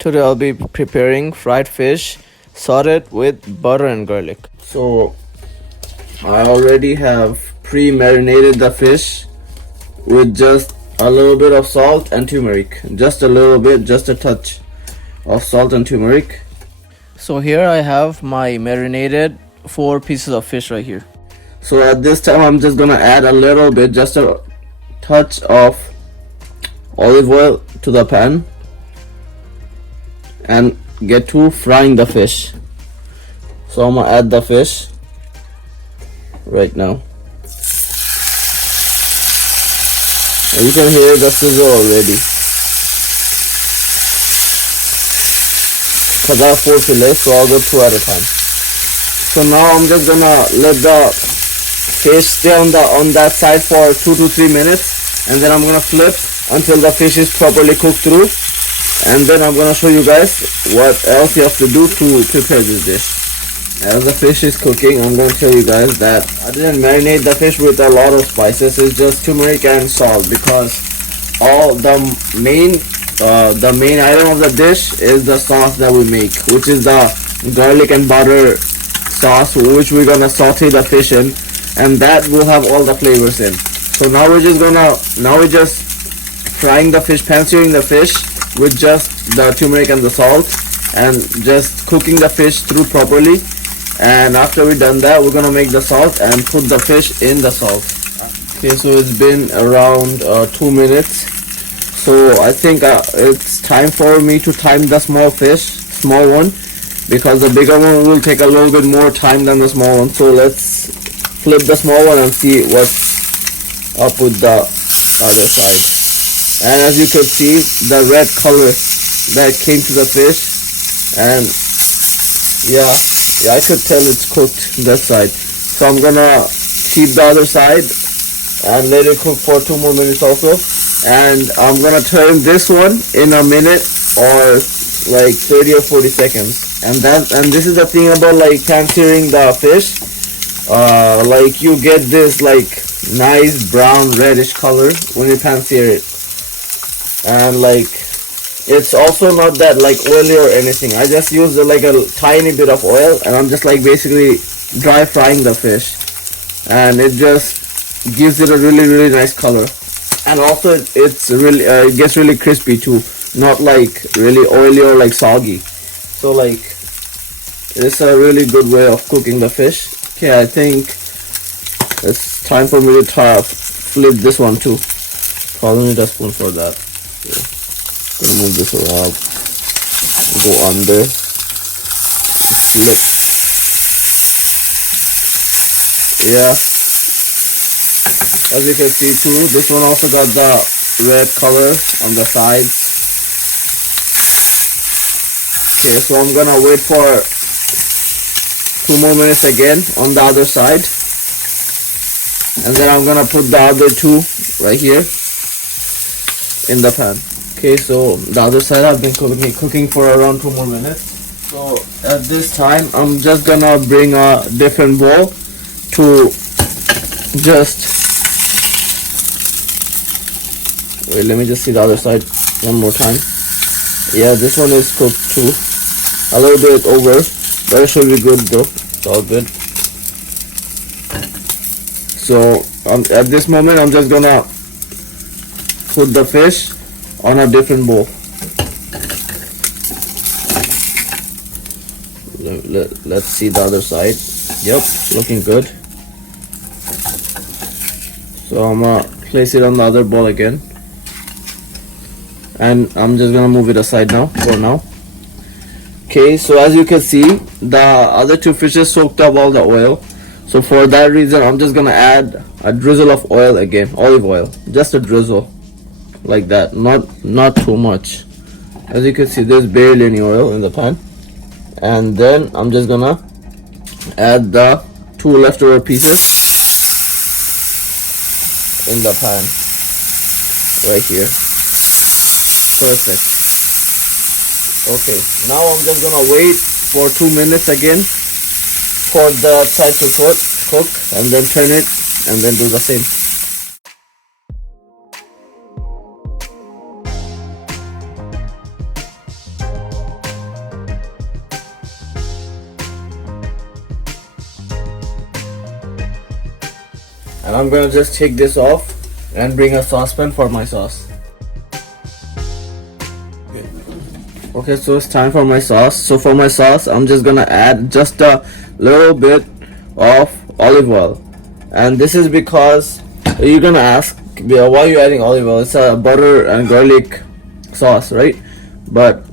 Today I'll be preparing fried fish sautéed with butter and garlic. So I already have pre-marinated the fish with just a little bit of salt and turmeric. Just a little bit, just a touch of salt and turmeric. So here I have my marinated 4 pieces of fish right here. So at this time I'm just gonna add a little bit, just a touch of olive oil to the pan and get to frying the fish. So I'm gonna add the fish right now. And you can hear the sizzle already. Because I have 4 fillets, so I'll go 2 at a time. So now I'm just gonna let the fish stay on that side for 2 to 3 minutes, and then I'm gonna flip until the fish is properly cooked through, and then I'm gonna show you guys what else you have to do to prepare this dish. As the fish is cooking, I'm gonna tell you guys that I didn't marinate the fish with a lot of spices. It's just turmeric and salt, because all the main item of the dish is the sauce that we make, which is the garlic and butter sauce, which we're gonna saute the fish in, and that will have all the flavors in. So now we're just frying the fish, pan-searing the fish with just the turmeric and the salt, and just cooking the fish through properly. And after we're done that, we're gonna make the salt and put the fish in the salt. Okay, so it's been around 2 minutes. So I think it's time for me to time the small one, because the bigger one will take a little bit more time than the small one. So let's flip the small one and see what's up with the other side. And as you could see, the red color that came to the fish, and yeah, I could tell it's cooked that side. So I'm gonna keep the other side and let it cook for 2 more minutes also. And I'm gonna turn this one in a minute or like 30 or 40 seconds. And this is the thing about like pan-searing the fish. Like you get this like nice brown reddish color when you pan-sear it. And like it's also not that like oily or anything. I just use like a tiny bit of oil, and I'm just like basically dry frying the fish, and it just gives it a really nice color. And also it's really it gets really crispy too, not like really oily or like soggy. So like it's a really good way of cooking the fish. Okay, I think it's time for me to flip this one too. Probably need a spoon for that. Okay, move this around, go under, flip. Yeah, as you can see too, this one also got the red color on the sides. Okay, so I'm gonna wait for 2 more minutes again on the other side, and then I'm gonna put the other 2 right here in the pan. Okay, so the other side I've been cooking for around 2 more minutes. So at this time I'm just gonna bring a different bowl to just wait, let me just see the other side one more time. Yeah, this one is cooked too, a little bit over, but it should be good though. It's all good. So at this moment I'm just gonna put the fish on a different bowl. Let's see the other side. Yep, looking good. So I'm gonna place it on the other bowl again, and I'm just gonna move it aside now for now. Okay, so as you can see, the other 2 fishes soaked up all the oil. So for that reason I'm just gonna add a drizzle of oil again, olive oil, just a drizzle like that, not too much. As you can see, there's barely any oil in the pan. And then I'm just gonna add the 2 leftover pieces in the pan right here. Perfect. Okay, now I'm just gonna wait for 2 minutes again for the side to cook, and then turn it and then do the same. and I'm gonna just take this off and bring a saucepan for my sauce. Okay, so it's time for my sauce. So for my sauce, I'm just gonna add just a little bit of olive oil, and this is because you're gonna ask, why are you adding olive oil? It's a butter and garlic sauce, right? But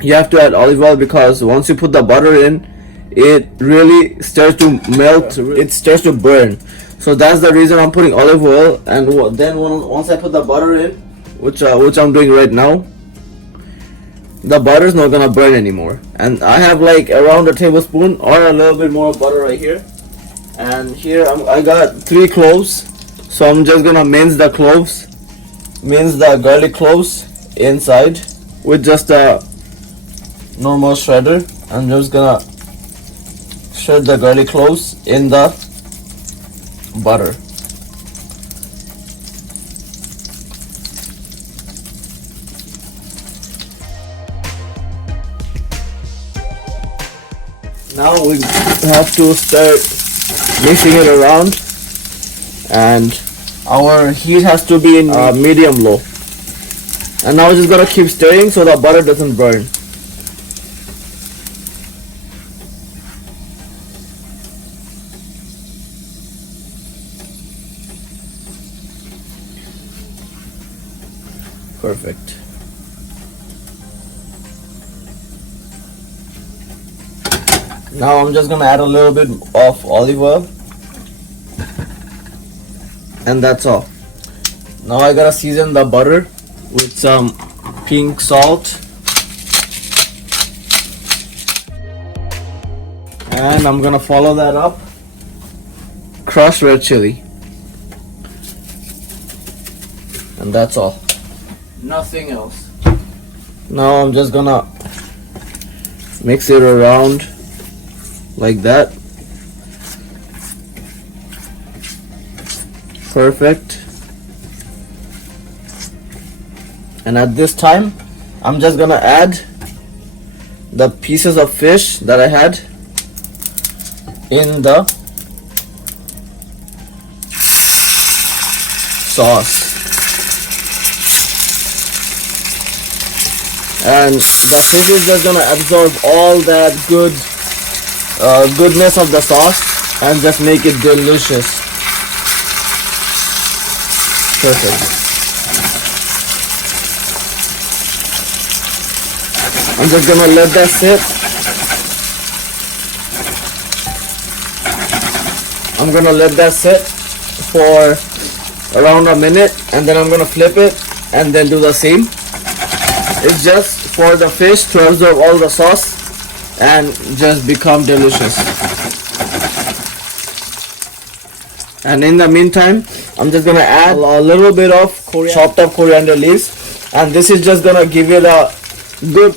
you have to add olive oil because once you put the butter in, it really starts to melt, it starts to burn. So that's the reason I'm putting olive oil. And then once I put the butter in, which I'm doing right now, the butter is not gonna burn anymore. And I have like around a tablespoon or a little bit more butter right here. And here I got 3 cloves, so I'm just gonna mince the garlic cloves inside with just a normal shredder. I'm just gonna shred the garlic cloves in the butter. Now we have to start mixing it around, and our heat has to be in medium low. And now we're just gonna keep stirring so the butter doesn't burn. Perfect. Now I'm just gonna add a little bit of olive oil, and that's all. Now I gotta season the butter with some pink salt, and I'm gonna follow that up crushed red chili, and that's all, nothing else. Now I'm just gonna mix it around like that. Perfect. And at this time, I'm just gonna add the pieces of fish that I had in the sauce. And the fish is just gonna absorb all that goodness of the sauce and just make it delicious. Perfect. I'm just gonna let that sit. I'm gonna let that sit for around a minute, and then I'm gonna flip it and then do the same. It's just for the fish to absorb all the sauce and just become delicious. And in the meantime, I'm just gonna add a little bit of chopped up coriander leaves, and this is just gonna give it a good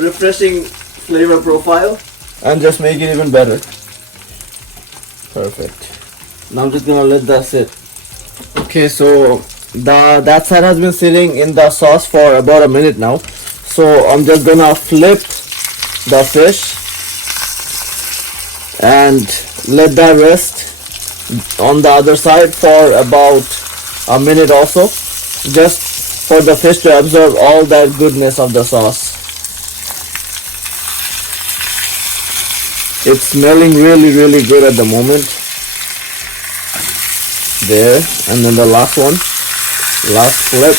refreshing flavor profile and just make it even better. Perfect. Now I'm just gonna let that sit. Okay, so that side has been sitting in the sauce for about a minute now. So I'm just gonna flip the fish and let that rest on the other side for about a minute also, just for the fish to absorb all that goodness of the sauce. It's smelling really good at the moment. There, and then the last one, last flip.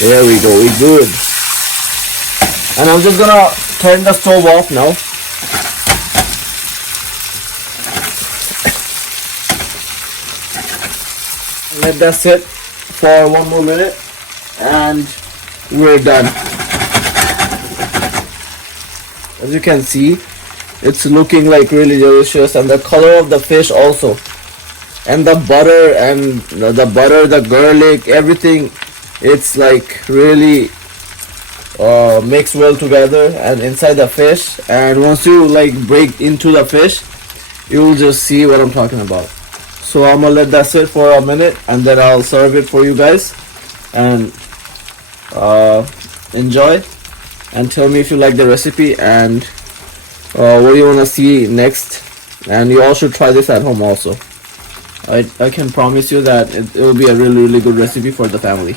There we go, we good. And I'm just gonna turn the stove off now. Let that sit for 1 more minute and we're done. As you can see, it's looking like really delicious, and the color of the fish also, and the butter the garlic, everything, it's like really mixed well together and inside the fish. And once you like break into the fish, you will just see what I'm talking about. So I'm gonna let that sit for a minute, and then I'll serve it for you guys. And enjoy, and tell me if you like the recipe and what you want to see next. And you all should try this at home also. I can promise you that it will be a really good recipe for the family.